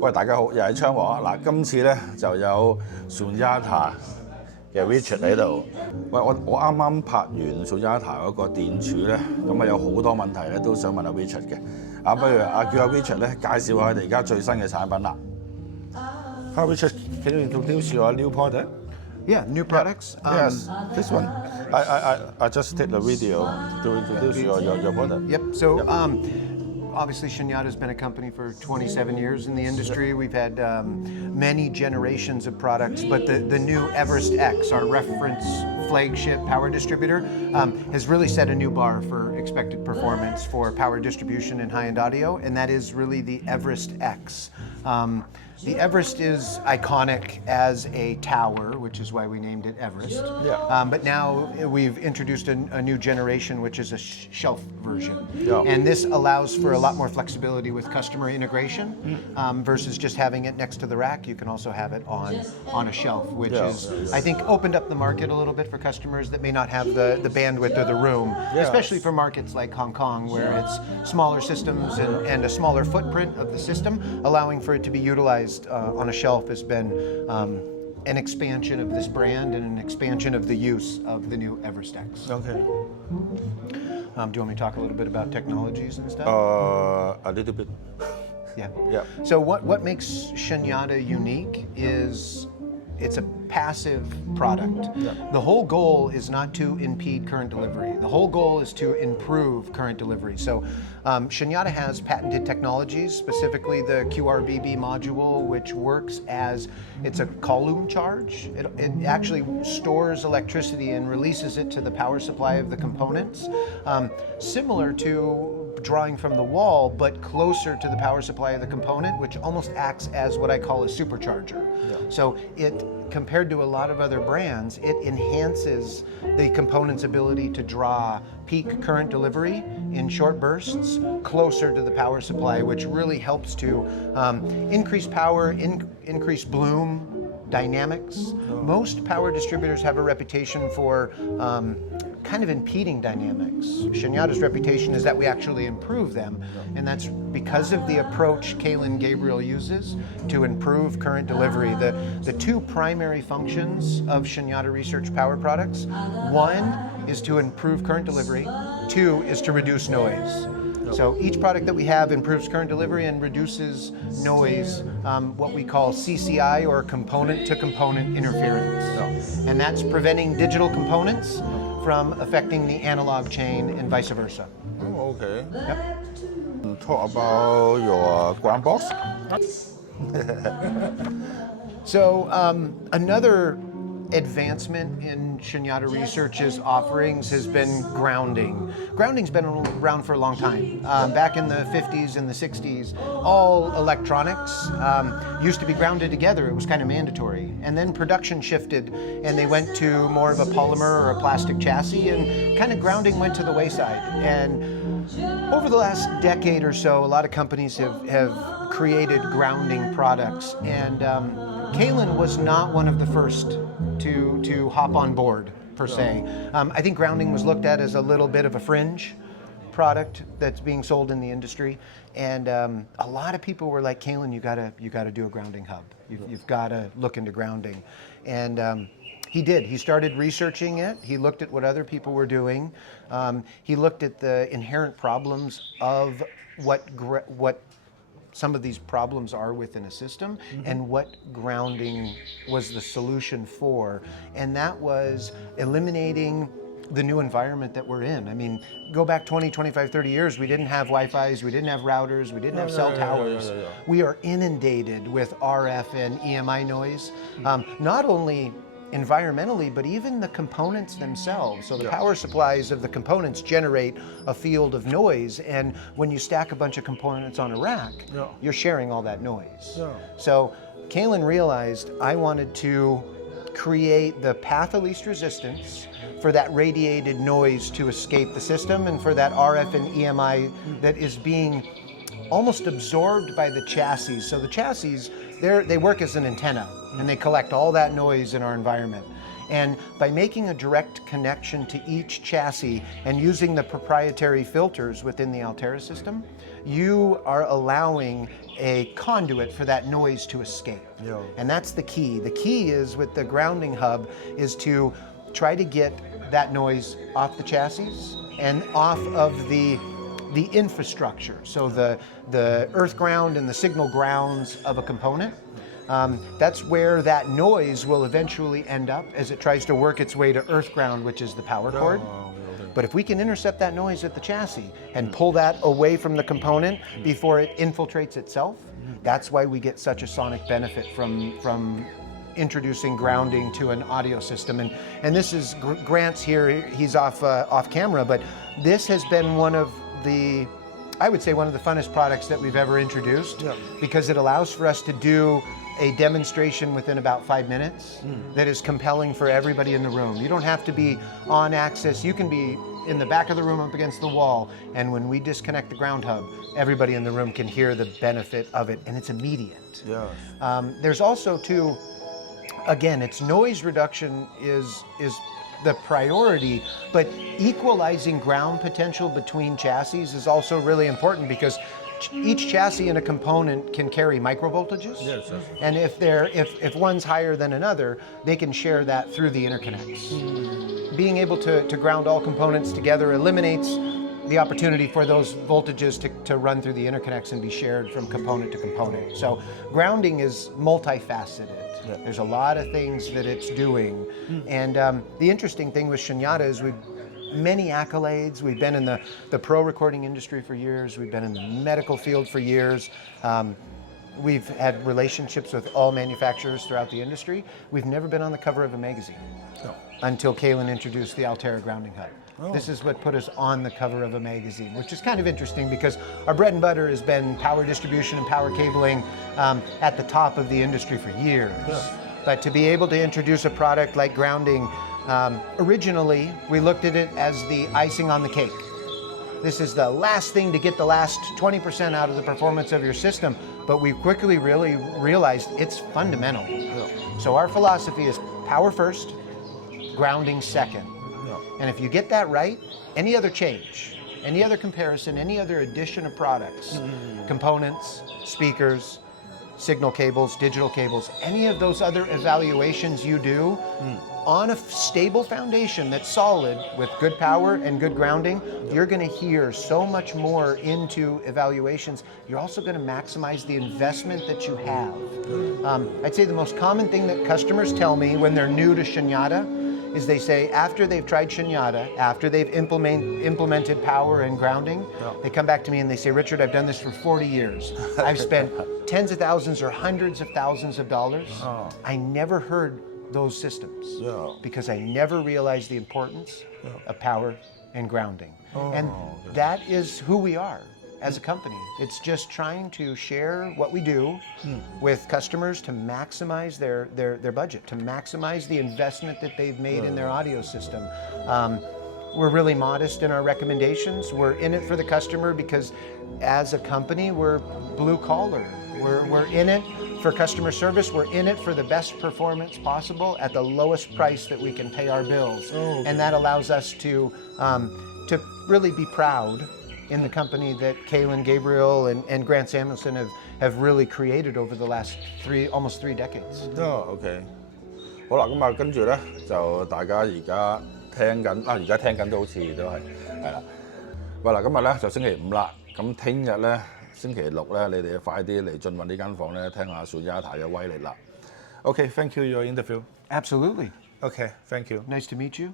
喂，大家好，又係昌王啊！嗱，今次咧就有 SHUNYATA 嘅 Reserch 喺度。喂，我啱啱拍完 SHUNYATA 嗰個電柱咧，咁啊有好多問題咧都想問阿 Reserch 嘅。啊，不如叫阿 Reserch 咧介紹下我哋而家最新嘅產品啦。Hi Reserch, can you introduce your new product? Yeah, new products. Yes, this one. I just take the video to introduce your product. Yep. So obviously SHUNYATA has been a company for 27 years in the industry. We've had many generations of products, but the new Everest X, our reference flagship power distributor, has really set a new bar for expected performance for power distribution in high-end audio, and that is really the Everest X. The Everest is iconic as a tower, which is why we named it Everest. Yeah. But now we've introduced a new generation, which is a shelf version. Yeah. And this allows for a lot more flexibility with customer integration versus just having it next to the rack. You can also have it on a shelf, which is, I think, opened up the market a little bit for customers that may not have the bandwidth or the room, especially for markets like Hong Kong, where it's smaller systems and a smaller footprint of the system, allowing for it to be utilized on a shelf has been an expansion of this brand and an expansion of the use of the new Everest X. Okay. Do you want me to talk a little bit about technologies and stuff? A little bit. Yeah. Yeah. So what makes SHUNYATA unique is it's a passive product. Yeah. The whole goal is not to impede current delivery. The whole goal is to improve current delivery. So SHUNYATA has patented technologies, specifically the QRBB module, which works as, it's a column charge. It actually stores electricity and releases it to the power supply of the components, similar to drawing from the wall, but closer to the power supply of the component, which almost acts as what I call a supercharger. Yeah. So it, compared to a lot of other brands, it enhances the component's ability to draw peak current delivery in short bursts closer to the power supply, which really helps to increase power, increase bloom, dynamics. Most power distributors have a reputation for kind of impeding dynamics. SHUNYATA's reputation is that we actually improve them, and that's because of the approach Kalen Gabriel uses to improve current delivery. The two primary functions of SHUNYATA Research power products, one is to improve current delivery, two is to reduce noise. So each product that we have improves current delivery and reduces noise, what we call CCI, or component-to-component interference. And that's preventing digital components from affecting the analog chain and vice versa. Oh, okay. Yep. Talk about your ground box. So another advancement in SHUNYATA Research's offerings has been grounding. Grounding's been around for a long time. Back in the 50s and the 60s, all electronics used to be grounded together. It was kind of mandatory. And then production shifted and they went to more of a polymer or a plastic chassis, and kind of grounding went to the wayside. And over the last decade or so, a lot of companies have created grounding products, and Kalen was not one of the first to hop on board, per se. I think grounding was looked at as a little bit of a fringe product that's being sold in the industry, and a lot of people were like, Kalen, you gotta do a grounding hub. You've got to look into grounding, and he did. He started researching it. He looked at what other people were doing. He looked at the inherent problems of what some of these problems are within a system, and what grounding was the solution for. And that was eliminating the new environment that we're in. I mean, go back 20, 25, 30 years, we didn't have Wi-Fi's, we didn't have routers, we didn't have cell towers. We are inundated with RF and EMI noise, not only environmentally, but even the components themselves. So the power supplies of the components generate a field of noise, and when you stack a bunch of components on a rack, you're sharing all that noise. So Kalen realized, I wanted to create the path of least resistance for that radiated noise to escape the system, and for that RF and EMI that is being almost absorbed by the chassis. So the chassis, they work as an antenna, and they collect all that noise in our environment. And by making a direct connection to each chassis and using the proprietary filters within the Altera system, you are allowing a conduit for that noise to escape. Yeah. And that's the key. The key is with the grounding hub is to try to get that noise off the chassis and off of the infrastructure. So the earth ground and the signal grounds of a component. That's where that noise will eventually end up as it tries to work its way to earth ground, which is the power cord. But if we can intercept that noise at the chassis and pull that away from the component before it infiltrates itself, that's why we get such a sonic benefit from introducing grounding to an audio system. And this is Grant's here, he's off camera, but this has been one of the, I would say, one of the funnest products that we've ever introduced, because it allows for us to do a demonstration within about 5 minutes that is compelling for everybody in the room. You don't have to be on axis. You can be in the back of the room up against the wall, and when we disconnect the ground hub, everybody in the room can hear the benefit of it, and it's immediate. There's also too, again, it's noise reduction is the priority, but equalizing ground potential between chassis is also really important, because each chassis and a component can carry microvoltages. And if one's higher than another, they can share that through the interconnects. Being able to ground all components together eliminates the opportunity for those voltages to run through the interconnects and be shared from component to component. So grounding is multifaceted. There's a lot of things that it's doing. And the interesting thing with SHUNYATA is we've many accolades. We've been in the pro recording industry for years. We've been in the medical field for years. We've had relationships with all manufacturers throughout the industry. We've never been on the cover of a magazine until Kalen introduced the Altera grounding hub. This is what put us on the cover of a magazine, which is kind of interesting because our bread and butter has been power distribution and power cabling at the top of the industry for years. But to be able to introduce a product like grounding, originally we looked at it as the icing on the cake. This is the last thing to get the last 20% out of the performance of your system, but we quickly really realized it's fundamental. So our philosophy is power first, grounding second. And if you get that right, any other change, any other comparison, any other addition of products, components, speakers, signal cables, digital cables, any of those other evaluations you do on a stable foundation that's solid with good power and good grounding, you're going to hear so much more into evaluations. You're also going to maximize the investment that you have. I'd say the most common thing that customers tell me when they're new to SHUNYATA is they say after they've tried SHUNYATA, after they've implemented power and grounding, they come back to me and they say, Richard, I've done this for 40 years. I've spent tens of thousands or hundreds of thousands of dollars. I never heard those systems because I never realized the importance of power and grounding. And that is who we are as a company. It's just trying to share what we do with customers to maximize their budget, to maximize the investment that they've made in their audio system. We're really modest in our recommendations. We're in it for the customer because as a company, we're blue collar. We're in it for customer service. We're in it for the best performance possible at the lowest price that we can pay our bills. And that allows us to really be proud in the company that Kalen, Gabriel, and Grant Samuelson have really created over the last almost three decades. OK， 好啦，咁啊，跟住咧就大家而家聽緊而家聽緊都好似都係啦。喂嗱，今日咧就星期五啦，咁聽日咧星期六咧，你哋快啲嚟進運呢間房咧，聽下 SHUNYATA 嘅威力啦。OK，thank you your interview. Absolutely. OK，thank you. Nice to meet you.